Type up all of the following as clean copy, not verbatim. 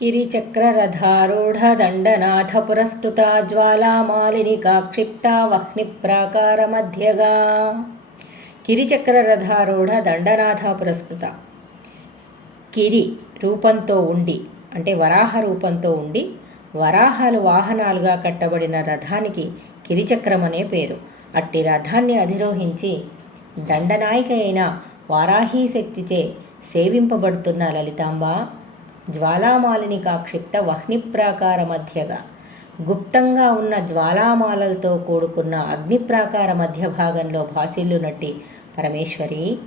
गिरिचक्ररथारूढदण्डनाथपुरस्कृता ज्वालामालिनिका क्षिप्ता वह्निप्राकारमध्यगा గిరిచక్రరథారూఢ దండనాథ పురస్కృత. గిరి రూపంతో ఉండి అంటే వరాహ రూపంతో ఉండి వరాహాలు వాహనాలుగా కట్టబడిన రథానికి గిరిచక్రం అనే పేరు. అట్టి రథాన్ని అధిరోహించి దండనాయిక అయిన వారాహీ శక్తిచే సేవింపబడుతున్న లలితాంబ జ్వాలామాలినికా క్షిప్త వహ్నిప్రాకార మధ్యగా గుప్తంగా ఉన్న జ్వాలామాలలతో కూడుకున్న అగ్నిప్రాకార మధ్య భాగంలో భాసిల్లునట్టి పరమేశ్వరి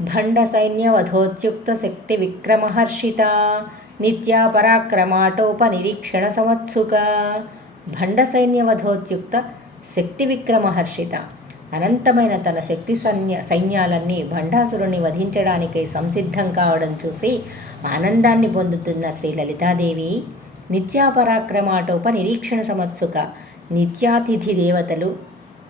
భండ సైన్యవధోత్యుక్త శక్తి విక్రమహర్షిత నిత్యా పరాక్రమాటోపనిరీక్షణ సంవత్సుక. భండ సైన్యవధోత్యుక్త శక్తి విక్రమహర్షిత అనంతమైన తన శక్తి సైన్యాలన్నీ భండాసురుని వధించడానికై సంసిద్ధం కావడం చూసి ఆనందాన్ని పొందుతున్న శ్రీ లలితాదేవి నిత్యాపరాక్రమాటోప నిరీక్షణ సంవత్సుక. నిత్యాతిథి దేవతలు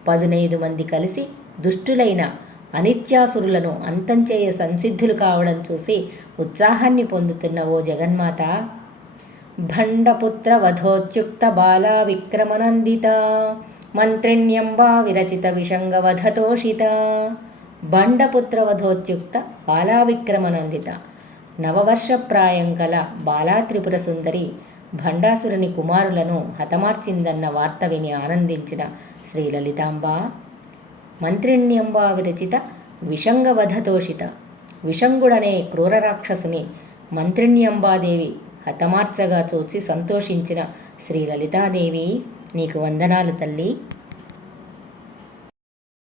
15 మంది కలిసి దుష్టులైన అనిత్యాసురులను అంతంచేయ సంసిద్ధులు కావడం చూసి ఉత్సాహాన్ని పొందుతున్న ఓ జగన్మాత భండపుత్ర వధోత్యుక్త బాలా విక్రమనందిత మంత్రిణ్యంబా విరచిత విషంగవధతోషిత. భండపుత్ర వధోత్యుక్త బాలా విక్రమనందిత నవవర్షప్రాయం గల బాలా త్రిపుర సుందరి భండాసురుని కుమారులను హతమార్చిందన్న వార్త విని ఆనందించిన శ్రీ లలితాంబ మంత్రిణ్యంబా విరచిత విషంగవధతోషిత విషంగుడనే క్రూర రాక్షసుని మంత్రిణ్యంబాదేవి హతమార్చగా చూసి సంతోషించిన శ్రీ లలితాదేవి నీకు వందనాలు తల్లి.